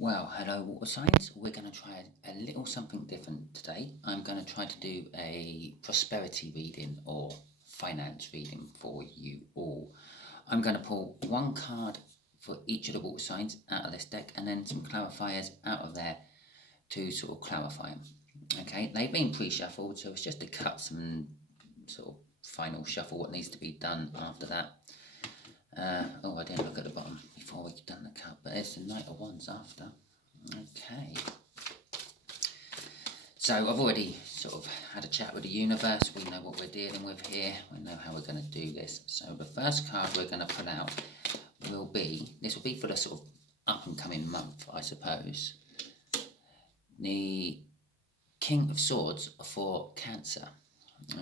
Well, hello, water signs. We're going to try a little something different today. I'm going to try to do a prosperity reading or finance reading for you all. I'm going to pull one card for each of the water signs out of this deck and then some clarifiers out of there to sort of clarify them. Okay, they've been pre-shuffled, so it's just to cut some sort of final shuffle what needs to be done after that. I didn't look at the bottom before we've done the cut, but there's the Knight of Wands after. Okay. So I've already sort of had a chat with the universe. We know what we're dealing with here. We know how we're going to do this. So the first card we're going to pull out will be, this will be for the sort of up and coming month, I suppose. The King of Swords for Cancer.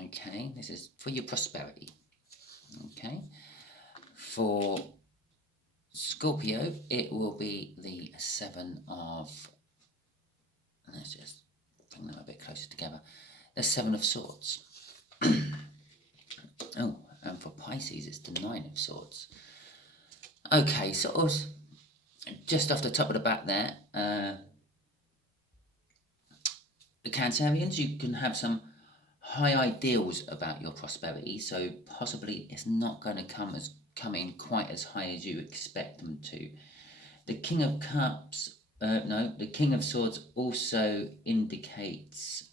Okay, this is for your prosperity. Okay. For Scorpio, it will be the Seven of... Let's just bring them a bit closer together. The Seven of Swords. Oh, and for Pisces, it's the Nine of Swords. Okay, sort of just off the top of the bat there, the Cancerians, you can have some high ideals about your prosperity, so possibly it's not going to come in quite as high as you expect them to. The King of Cups, the King of Swords also indicates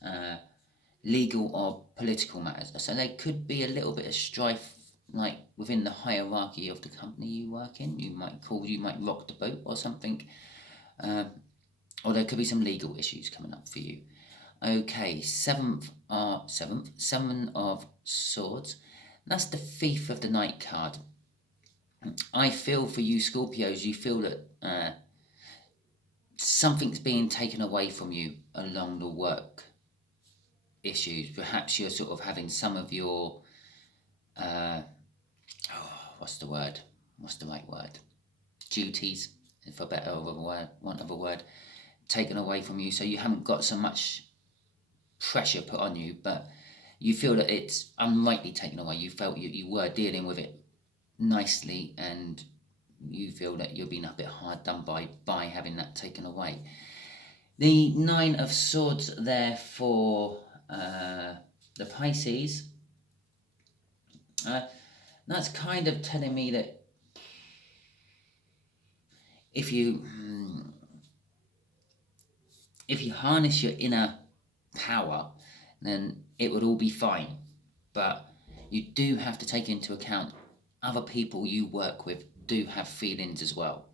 legal or political matters. So there could be a little bit of strife, like within the hierarchy of the company you work in. You might rock the boat or something, or there could be some legal issues coming up for you. Okay, Seven of Swords. That's the Thief of the Night card. I feel for you Scorpios, you feel that something's being taken away from you along the work issues. Perhaps you're sort of having some of your, what's the right word? Duties, for better of a word, want of a word, taken away from you. So you haven't got so much pressure put on you, but you feel that it's unrightly taken away. You felt you were dealing with it nicely, and you feel that you're being a bit hard done by having that taken away. The Nine of Swords there for the Pisces. That's kind of telling me that if you harness your inner power, then it would all be fine. But you do have to take into account other people you work with do have feelings as well.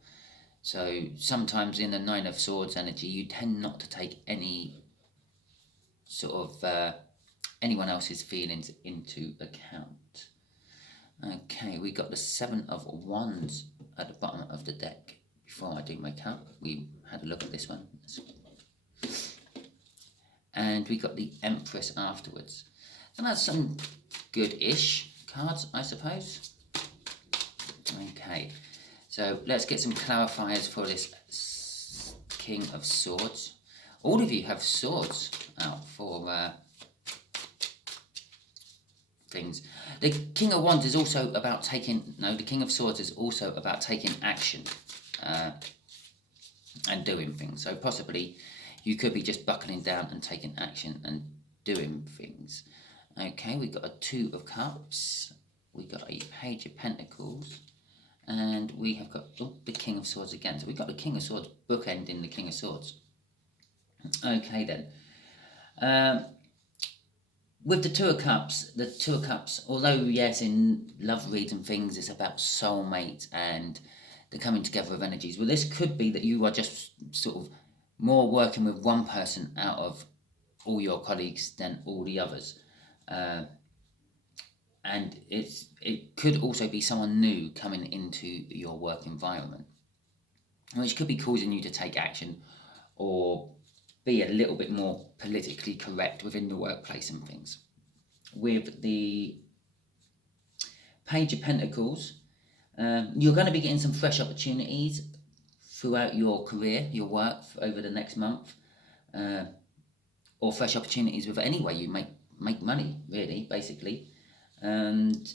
So sometimes in the Nine of Swords energy, you tend not to take any sort of anyone else's feelings into account. Okay, we got the Seven of Wands at the bottom of the deck. Before I do my cut, we had a look at this one. And we got the Empress afterwards. And that's some good-ish cards, I suppose. Okay, so let's get some clarifiers for this King of Swords. All of you have swords out for things. The King of Wands is also about the King of Swords is also about taking action and doing things. So possibly you could be just buckling down and taking action and doing things. Okay, we got a Two of Cups. We got a Page of Pentacles. And we have got the King of Swords again. So we've got the King of Swords bookending the King of Swords. Okay then. With the Two of Cups, although yes, in love reads and things, it's about soulmates and the coming together of energies. Well, this could be that you are just sort of more working with one person out of all your colleagues than all the others. And it could also be someone new coming into your work environment, which could be causing you to take action or be a little bit more politically correct within the workplace and things. With the Page of Pentacles, you're going to be getting some fresh opportunities throughout your career, your work over the next month, or fresh opportunities with any way you make money, really, basically. And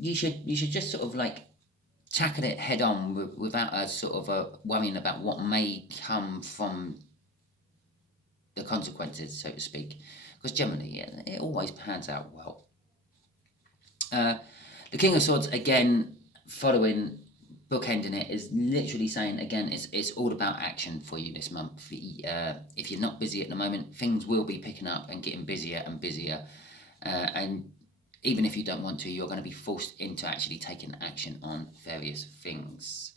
you should just sort of like tackle it head on without a sort of a worrying about what may come from the consequences, so to speak, because generally it always pans out well. The King of Swords, again, following, bookending it, is literally saying, again, it's all about action for you this month. If you're not busy at the moment, things will be picking up and getting busier and busier. And even if you don't want to, you're going to be forced into actually taking action on various things.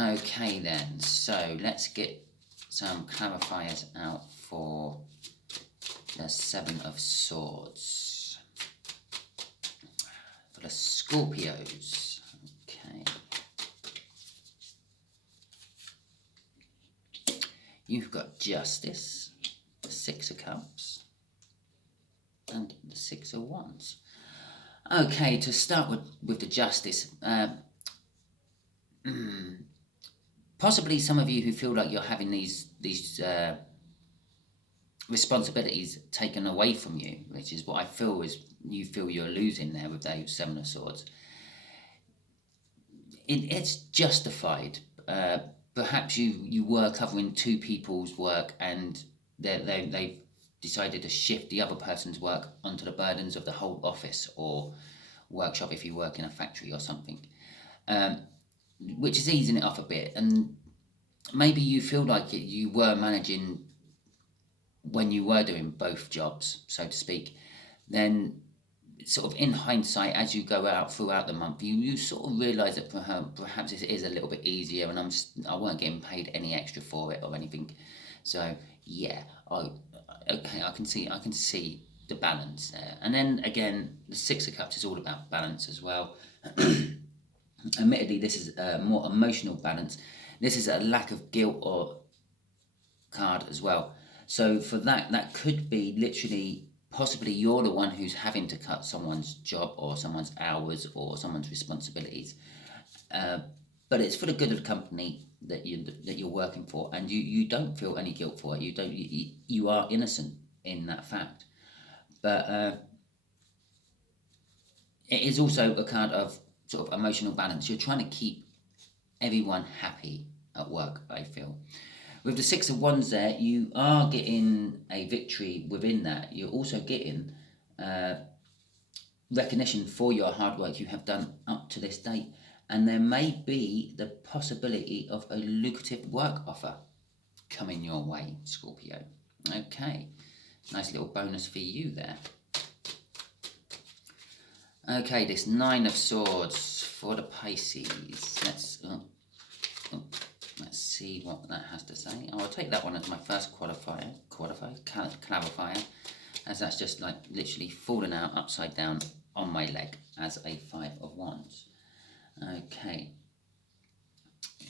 Okay then, so let's get some clarifiers out for the Seven of Swords. For the Scorpios. Okay. You've got Justice, the Six of Cups, and the Six of Wands. Okay, to start with the Justice, possibly some of you who feel like you're having these responsibilities taken away from you, which is what I feel is you feel you're losing there with those Seven of Swords. It's justified. Perhaps you were covering two people's work and they've decided to shift the other person's work onto the burdens of the whole office or workshop if you work in a factory or something, which is easing it off a bit. And maybe you feel like you were managing when you were doing both jobs, so to speak. Then sort of in hindsight, as you go out throughout the month, you sort of realise that perhaps it is a little bit easier, and I weren't getting paid any extra for it or anything. So yeah, okay, I can see the balance there. And then again, the Six of Cups is all about balance as well. Admittedly, this is a more emotional balance. This is a lack of guilt or card as well. So for that could be literally, possibly you're the one who's having to cut someone's job or someone's hours or someone's responsibilities. But it's for the good of the company that you're working for, and you don't feel any guilt for it. You are innocent in that fact. But it is also a kind of sort of emotional balance. You're trying to keep everyone happy at work, I feel. With the Six of Wands there, you are getting a victory within that. You're also getting recognition for your hard work you have done up to this date. And there may be the possibility of a lucrative work offer coming your way, Scorpio. Okay, nice little bonus for you there. Okay, this Nine of Swords for the Pisces. Let's see what that has to say. I'll take that one as my first clarifier, as that's just like literally falling out upside down on my leg as a Five of Wands. Okay.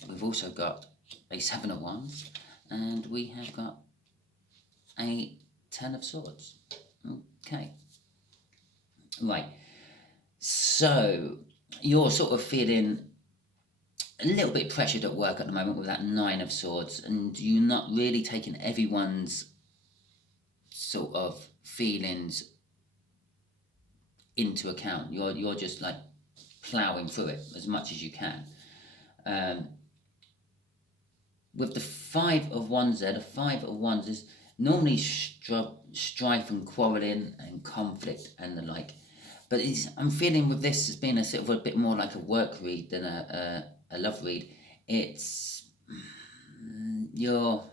We've also got a Seven of Wands, and we have got a Ten of Swords. Okay. Right. So you're sort of feeling a little bit pressured at work at the moment with that Nine of Swords, and you're not really taking everyone's sort of feelings into account. You're just like ploughing through it as much as you can. With the Five of Wands there, the Five of Wands is normally strife and quarrelling and conflict and the like. But I'm feeling with this as being a sort of a bit more like a work read than a love read. It's you're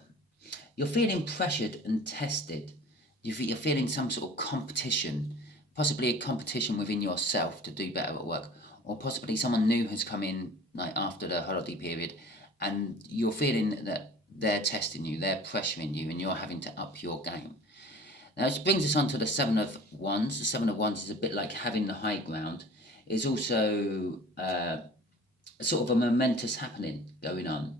feeling pressured and tested. You're feeling some sort of competition, possibly a competition within yourself to do better at work, or possibly someone new has come in like after the holiday period, and you're feeling that they're testing you, they're pressuring you, and you're having to up your game. Now, this brings us on to the Seven of Wands. The Seven of Wands is a bit like having the high ground. It's also sort of a momentous happening going on.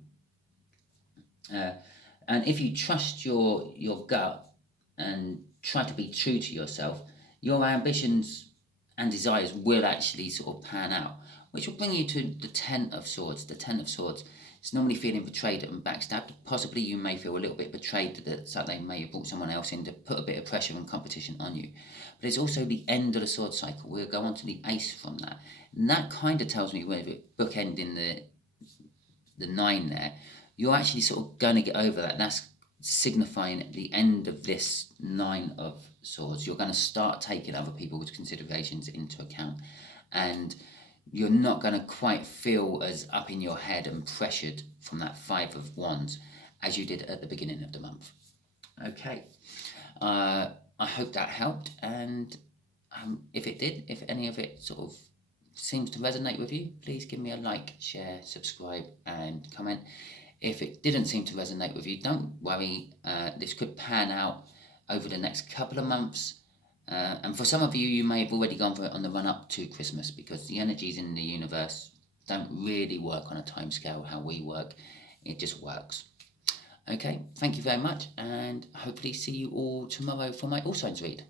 And if you trust your gut and try to be true to yourself, your ambitions and desires will actually sort of pan out, which will bring you to the Ten of Swords. The Ten of Swords is normally feeling betrayed and backstabbed. Possibly you may feel a little bit betrayed that they may have brought someone else in to put a bit of pressure and competition on you. But it's also the end of the sword cycle. We'll go on to the Ace from that. And that kind of tells me, with it bookending the 9 there, you're actually sort of going to get over that. That's signifying the end of this 9 of Swords. You're going to start taking other people's considerations into account, and you're not going to quite feel as up in your head and pressured from that 5 of Wands as you did at the beginning of the month. Okay, I hope that helped, and if it did, if any of it sort of seems to resonate with you, please give me a like, share, subscribe, and comment. If it didn't seem to resonate with you, don't worry. This could pan out over the next couple of months. And for some of you, you may have already gone for it on the run up to Christmas, because the energies in the universe don't really work on a time scale how we work. It just works. Okay, thank you very much, and hopefully see you all tomorrow for my All Signs read.